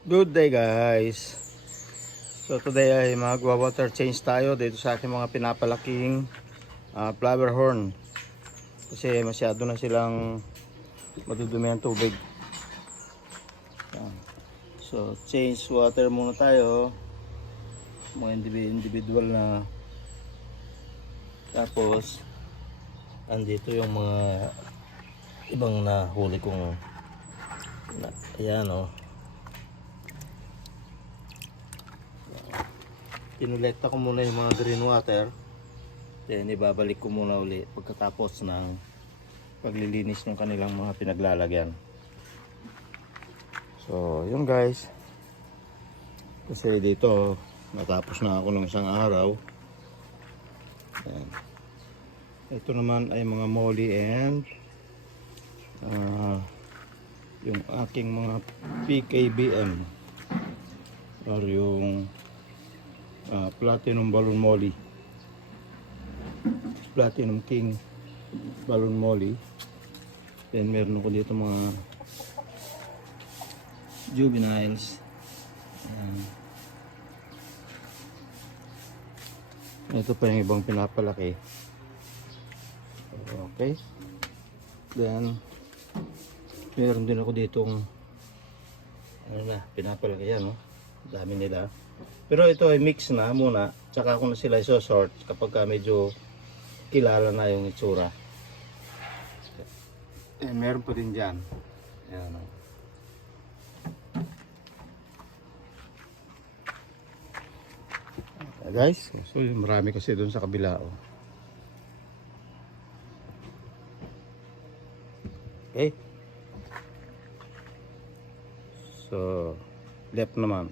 Good day guys. So today ay magwa-water change tayo dito sa aking mga pinapalaking flower horn. Kasi masyado na silang madudumi ang tubig. Yan. So change water muna tayo. Mga individual na. Tapos andito yung mga ibang nahuli kong ayan o. Kinolekta ko muna yung mga green water, then ibabalik ko muna uli pagkatapos ng paglilinis ng kanilang mga pinaglalagyan. So yun guys, kasi dito natapos na ako ng isang araw. Ayan. Ito naman ay mga molly and yung aking mga PKBM or yung Platinum Balloon Molly, Platinum King Balloon Molly. Then meron ako dito mga juveniles. Ito pa yung ibang pinapalaki. Okay. Then meron din ako ditong pinapalaki yan, no? Dami nila. Pero ito ay mix na muna, tsaka ako na sila isosort kapag medyo kilala na yung itsura. Meron pa din dyan. Ayan, o. Guys, so marami kasi doon sa kabila. O. Okay. So, left naman.